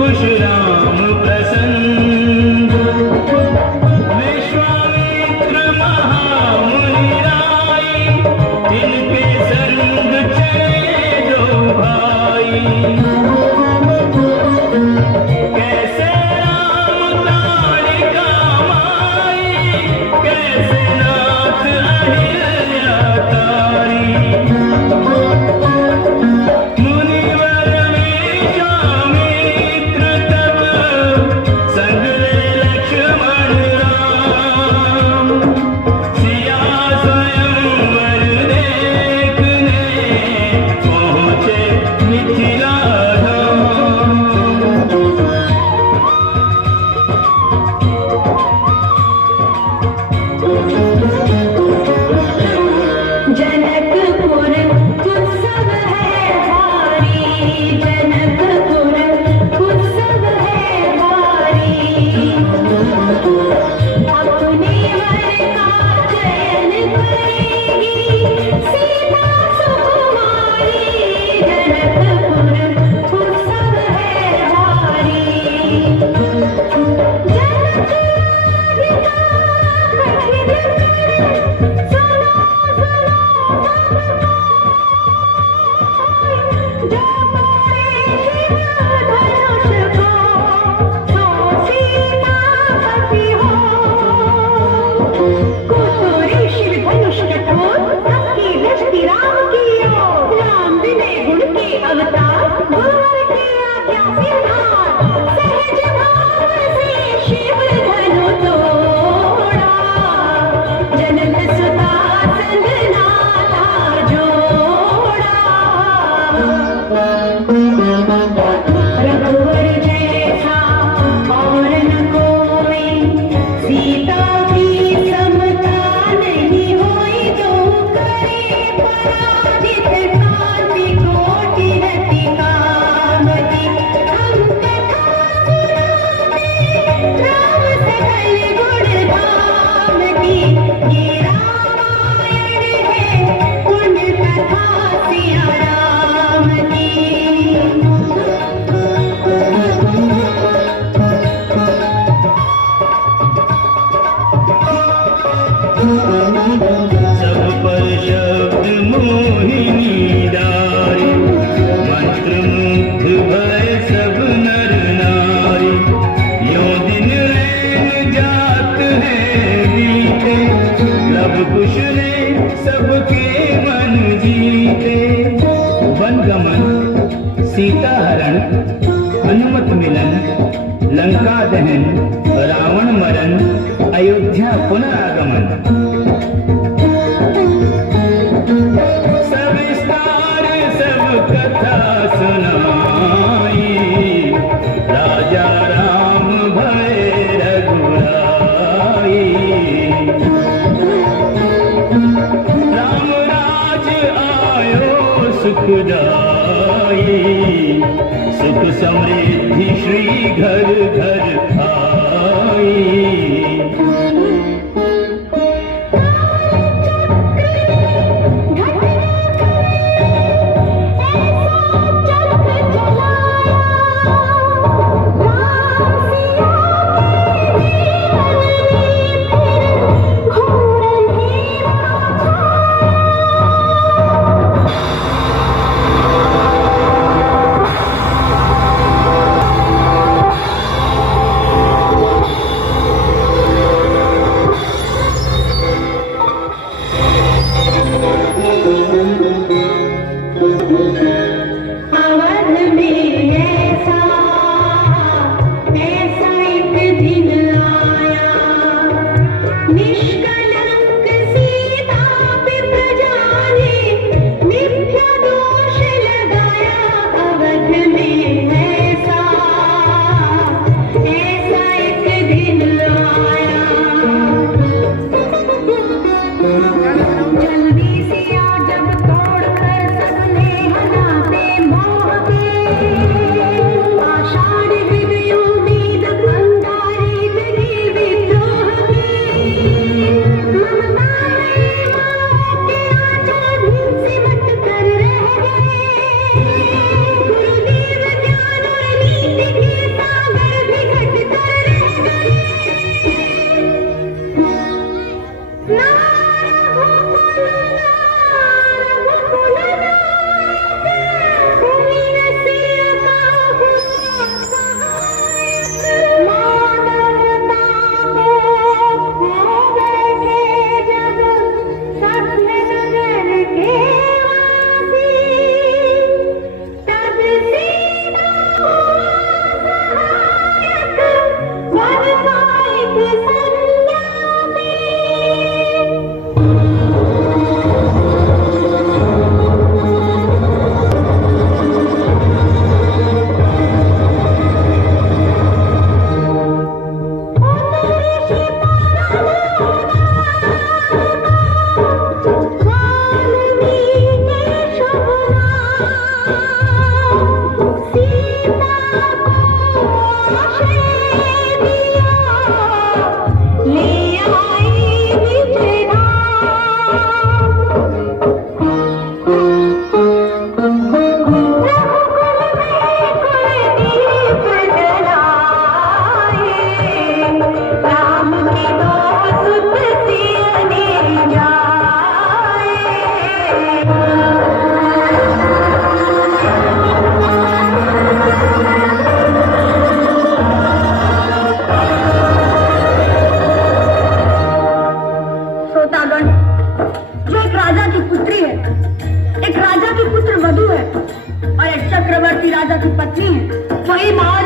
कुश राम प्रसन्न, विश्वामित्र महामुनि राय, इनके संग चले दो भाई। कैसे राम ताड़िका माई, कैसे नाथ अहिल्या तारी। मुनिवर विश्वामित्र तब संग ले लक्ष्मण राम, सिया स्वयंवर देखने पहुँचे मिथिला धाम। जनकपुर उत्सव है भारी, जनकपुर उत्सव है भारी। अपने वर का चयन करेगी सीता सुकुमारी, जनकपुर उत्सव है भारी। जनक राधिका कठिन कर, सुनो सुनो जो पाए शिव धनुष को, सो सीतापति हो। कुतुरी शिव धनुष कठोर, सबकी दृष्टि राम की ओर। राम विनय गुण के अवतार, गुरुवर की आज्ञा सिरधार। सहज भाव से शिव धनु तोड़ा, जनक सुता संग नाता जोड़ा। रघुवर जैसा और न कोई, सीता की समता नहीं होई। दो करे पराजित, कांति कोटि रति कामति। हम कथा सुनाते राम सकल गुण धाम की। ये रामायण है पुण्य कथा सिया राम की। सब पर शब्द मोहिनी डारी, मंत्र मुग्ध भय सब नर नारी। यों दिन रैन जात है बीते, लव कुश ने सबके मन जीते। वन गमन, सीता हरण, हनुमत मिलन, लंका दहन, रावण मरण, अयोध्या पुनरागमन। सविस्तार सब कथा सुनाई, राजा राम भय रघुराई। राम राज आयो सुखदाई, सुख समृद्धि श्री घर घर आई। स्वाभिमान